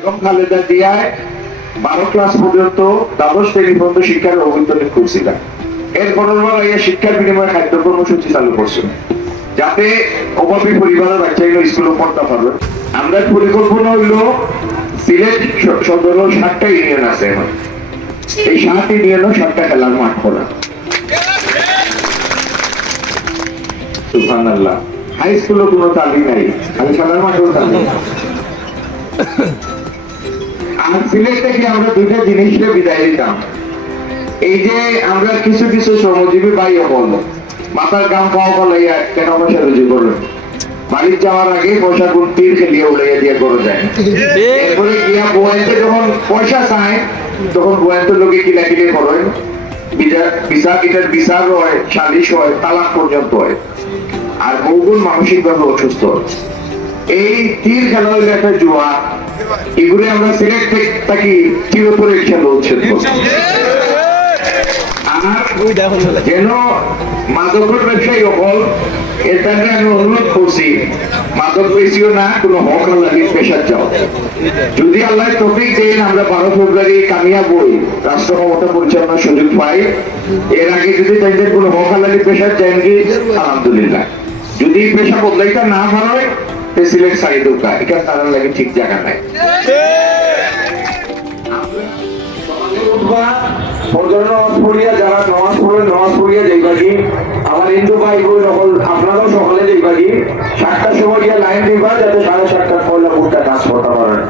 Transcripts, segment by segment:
এবং খালেদা জিয়ায় 12 ক্লাস পর্যন্ত দ্বাদশ শ্রেণী পর্যন্ত শিক্ষার অভিজ্ঞতা করছিলাম। এরপর শিক্ষার বিনিময়ে খাদ্য কর্মসূচি চালু করছে, যাতে অভাবী পরিবারের বাচ্চাগুলো স্কুলে পড়তে পারবে। আমরা পরিকল্পনা হইল সিলেট সদর 7টা ইউনিয়ন আছে, এখন এই 7 ইউনিয়নও 7টা খেলার মাঠ খোলা। সুবহানাল্লাহ, হাই স্কুলে কোনো তালিম নাই, খালি খেলার মাঠেও তালিম। আর সিলেট থেকে আমরা দুইটা জিনিসকে বিদায় দিতাম। এই যে আমরা কিছু কিছু শ্রমজীবী ভাই হল মাথার গাম পাওয়া ফলাইয়া কেন পয়সা রুজি করলেন, বাড়ির যাওয়ার আগে পয়সা গুণ তীর খেলিয়ে উড়াইয়া দিয়ে করে যায়। এরপরে গিয়া গোয়াইতে যখন পয়সা চায় তখন গোয়াইতের লোকে কিলাকিলি করেন, বিচার হয়, সালিশ হয়, তালাক পর্যন্ত হয়। আর বহুগুণ মানসিক ভাবে অসুস্থ। এই তীর খেলা হইলে একটা জুয়া, এগুলো আমরা সিলেক্ট থাকি চিরপুরে খেলা উচ্ছেদ করব। যেন মাদকের ব্যবসায়ী হল এর তাকে আমি অনুরোধ করছি, মাদক বেশিও না, কোনো হক আল্লাহর পেশার যাও। যদি আল্লাহ তৌফিক দেন আমরা 12 ফেব্রুয়ারি কামিয়াব হই, রাষ্ট্র ক্ষমতা পরিচালনার সুযোগ পাই। এর আগে যদি তাদের কোনো হক আল্লাহর পেশার যান কি আলহামদুলিল্লাহ, যদি পেশা বদলাইতে না পারে সিলেক্ট সাইড দোকা এখানে তার লাগে ঠিক জায়গা নাই। যারা নামাজ পড়ে নামাজ পড়িয়া যাইবাগি, আমার হিন্দু ভাই বোন সকল আপনারাও সকালে যাইবাগি, 7টার সময় গিয়ে লাইন দিবা যাতে 7:30 পয়লা বুটটা কাজ করতে পারেন,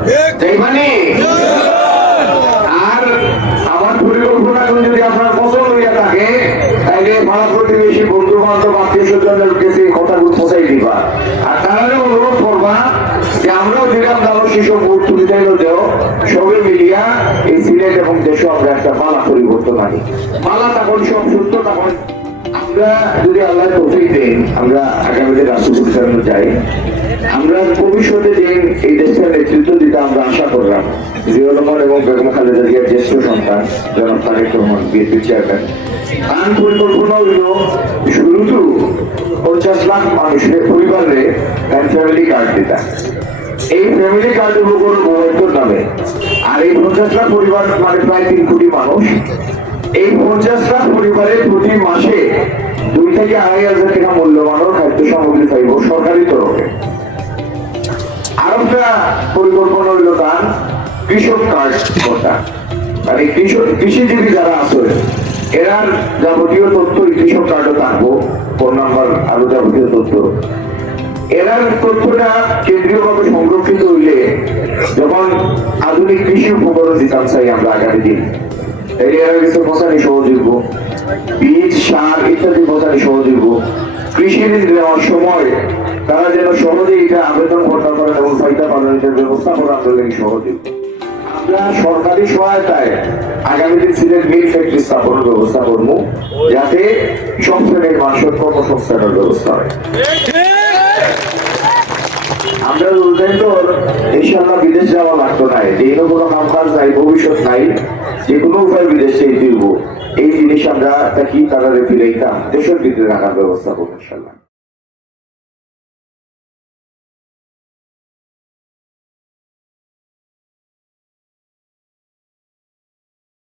যাইবানি। আর আমার পরিকল্পনা যদি আপনার পছন্দ হইয়া থাকে তাহলে পাড়া প্রতিবেশী বন্ধু বান্ধব আত্মীয় স্বজনের কাছে কথা পৌঁছাই দিবা। আর তারা অনুরোধ করবা যে আমরাও দিলাম দাও শিশু ভোট তুলে দেও, সবে মিলিয়া এই সিলেট এবং দেশে আমরা একটা মালা পরিবর্তন আনি। মালা তখন সব সুস্থ, তখন আমরা যদি আল্লাহ তৌফিক দেন আমরা আগামীতে রাষ্ট্র পরিচালনা চাই। আমরা ভবিষ্যতে যে এই দেশের নেতৃত্ব দিতে আমরা আশা করলাম জিয়াউর রহমান এবং বেগম খালেদা জিয়ার জ্যেষ্ঠ সন্তান জনাব তারেক রহমান বিএনপি চেয়ারম্যান। আর পরিকল্পনা হইল শুরুতে 50 লাখ মানুষের পরিবারে ফ্যামিলি কার্ড দিতা। এই ফ্যামিলি কার্ডের উপর বউয়ের নামে। আর এই 50 লাখ পরিবার মানে প্রায় 3 কোটি মানুষ। এই 50 লাখ পরিবারে প্রতি মাসে 2 থেকে 2,500 টাকা মূল্যমানের খাদ্য সামগ্রী পাইব সরকারি তরফে। আর একটা পরিকল্পনা হইল তার কৃষক কার্ড করা, মানে কৃষিজীবী যারা আছে এরার যাবতীয় তথ্য কৃষক কার্ডও থাকবো, ফোন নাম্বার আরো যাবতীয় তথ্য। এরার তথ্যটা কেন্দ্রীয়ভাবে সংরক্ষিত হইলে যখন আধুনিক কৃষি উপকরণ দিতাম চাই আমরা আগামী দিন, এর কিছু বসানি সহযোগ্য, বীজ সার ইত্যাদি বসানি সহযোগ্য, কৃষি ঋণ দেওয়ার সময় তারা যেন সহজে এটা আবেদন করতে পারেন এবং ফায়দা পালন এটার ব্যবস্থা করা আমাদের সহযোগ্য। আমরা সরকারি সহায়তায় আগামী দিন সিলেট মিল ফ্যাক্টরি স্থাপনের ব্যবস্থা করবো, যাতে সব শ্রেণীর মানুষের কর্মসংস্থানের ব্যবস্থা হয়। আমরা ইনশাআল্লাহ বিদেশ যাওয়া লাগতো নাই, যেহেতু কোনো কাম কাজ নাই, ভবিষ্যৎ নাই, যে কোনো উপায় বিদেশ থেকে ফিরবো। এই জিনিস আমরা কি তারা ফিরাইতাম, দেশের ভিতরে রাখার ব্যবস্থা করবো ইনশাআল্লাহ।